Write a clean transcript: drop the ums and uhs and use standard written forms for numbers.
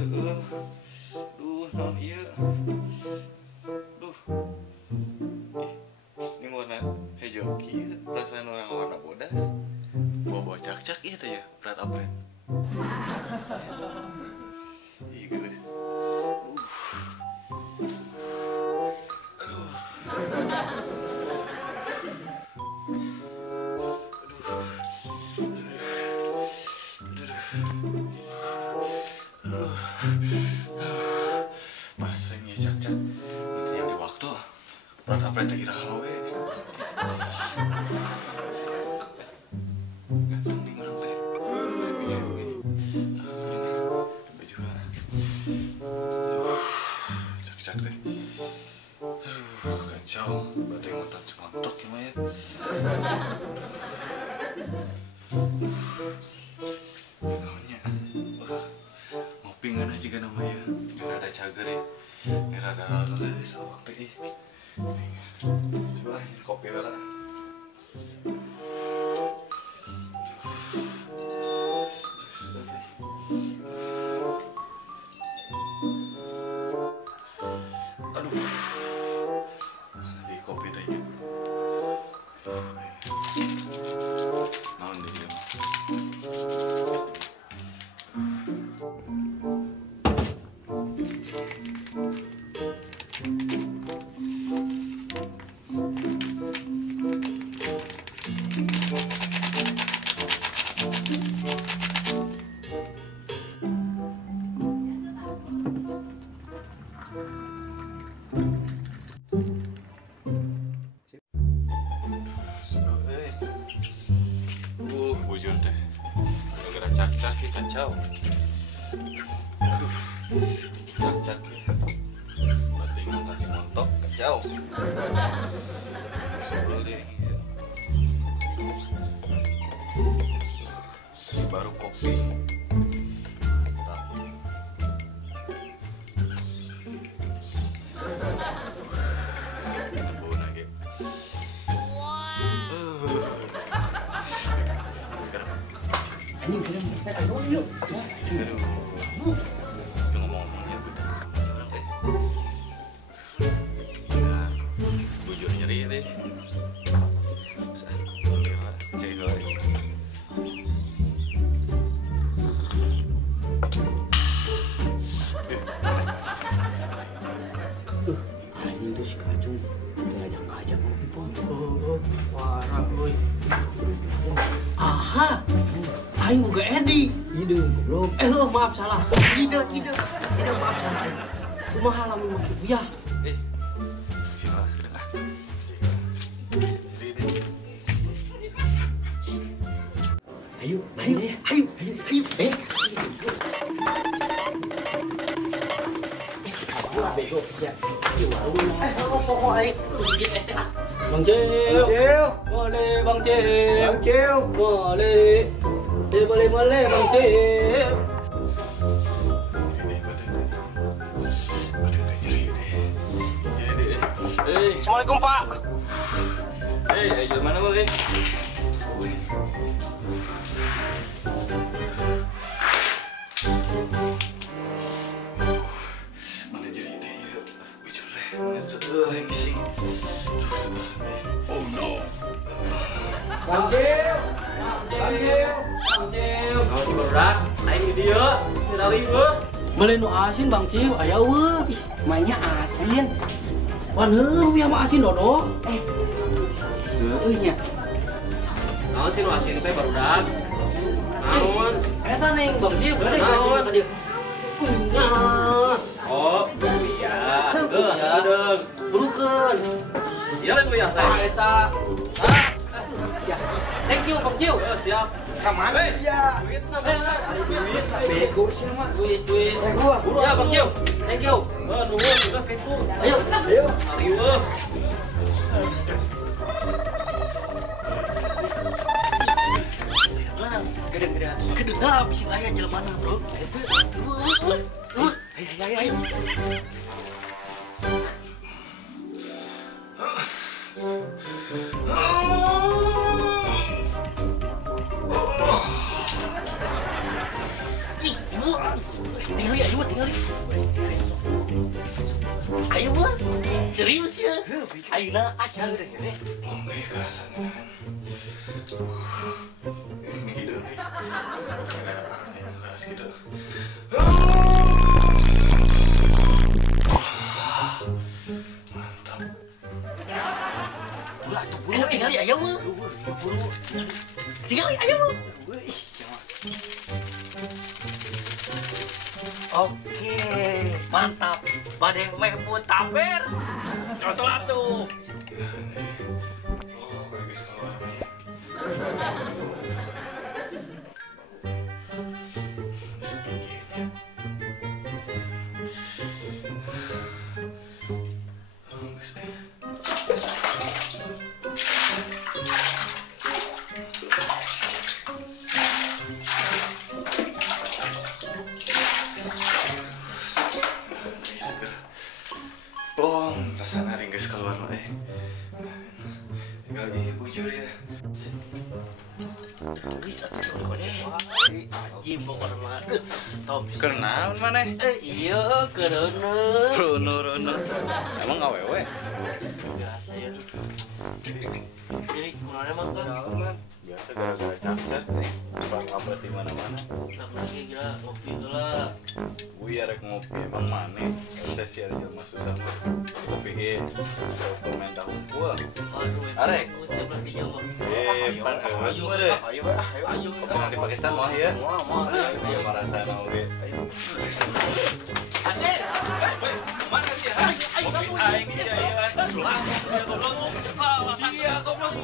Duh, nah iya. Duh. Ini warna hijau kieu, perasaan orang warna bodas. Bawa cak-cak ieu teh ya, berat-berat. Iya geulis. Aduh. Pasrengnya cak-cak. Nanti yang di waktu berat-berat teh iraha we. Ganteng nih orang teh. Cak-cak teh. Kacau, baterai ngotot semontok gimana ya? Namanya, ngopi nggak aja kan namanya? Ini rada cager ya, ini rada lulus waktu ini. Coba ini kopi lah. Aduh, mana di kopi tanya? Naon deh dia? Bujur deh, gara-gara cak-cak ya kacau. Aduh, cak-cak ya. Berarti ngangkat si montok kacau. Sebel deh. Ini baru kopi. Mantap. Bau lagi. Aduh, yuk. Aduh, ngomong-ngomongnya betul. Nah, bujur nyeri deh. Cek lagi. Anjing tuh si Kacung ngajak-ngajak ngopi pon. Parah, boy. Aha, aing boga Edi. Ide, goblok. Maaf salah. Ide, maaf salah. Kumaha lamun make buyah? Sini lah, kedengar. Jadi deh. Ayo. Bego siap. Sedikit es teh. Bang Cil. Boleh Bang Cil. Boleh. Boleh Bang Cil. Assalamualaikum, Pak. Ayo mana boleh? Mana jadi ide ya? Bujur deh, yang isi. Oh no. Bang Cil. Kau si berat, aing di dia. Dari gua. Melenu Asin Bang Cil, aya weuh. Mainnya Asin. Wan heuh we sama Asin dodo. Heuh nya. Naon sih nu Asin teh barudak? Naon? Eta neng Bang Cil, bade Naon? ka dia. Oh, iya. Heuh, deung. Burukeun. Iya lain ya teh. Eta. Ya. Thank you Bang Cil. Siap. Kamana dia? Duit na, duit. Bego sih mah. Duit. Gua. Ya Bang Cil. Thank you. Nuhun, tugas kitu. Ayo. Arieuh. Kedengeran bising aya jelemana, Bro. Ayo. Ih, ayo mah tinggal. Ayo mah. Serius ya. Ayeuna acan teh nya. Monggo kerasan kan. Ini hidup nih. Ini keras gitu. Mantap. Ayo tinggal ayo mah. Tinggal ayo mah. Oke, mantap. Bade meh buat taper. Cosolat tuh. Oh, bagus kalau warnanya. Sebegini. Bagus deh. Plong, rasanya ringkes keluar mah tinggal di bujur ya. Bisa tuh kode. Anjing pokoknya mah. Tom. Kenaun mana? Iya, karena. Rono. Emang awewe? Biasa ya. Jadi kemana emang kan? Biasa gara-gara capcat nih. Suka ngabet di mana-mana. Nak lagi gila ngopi lah. Gue rek ngopi emang mana? Sesi aja mah susah mah. Kopi ge. Komen tahu gua. Aduh, Arek. Setiap lagi nyawa. Ayo deh. Ayo. Kopi nanti Pakistan mah ya. Ayo merasa oge. Ayo. Asin. Mana sih? Kopi aing di jaya. Sia goblok.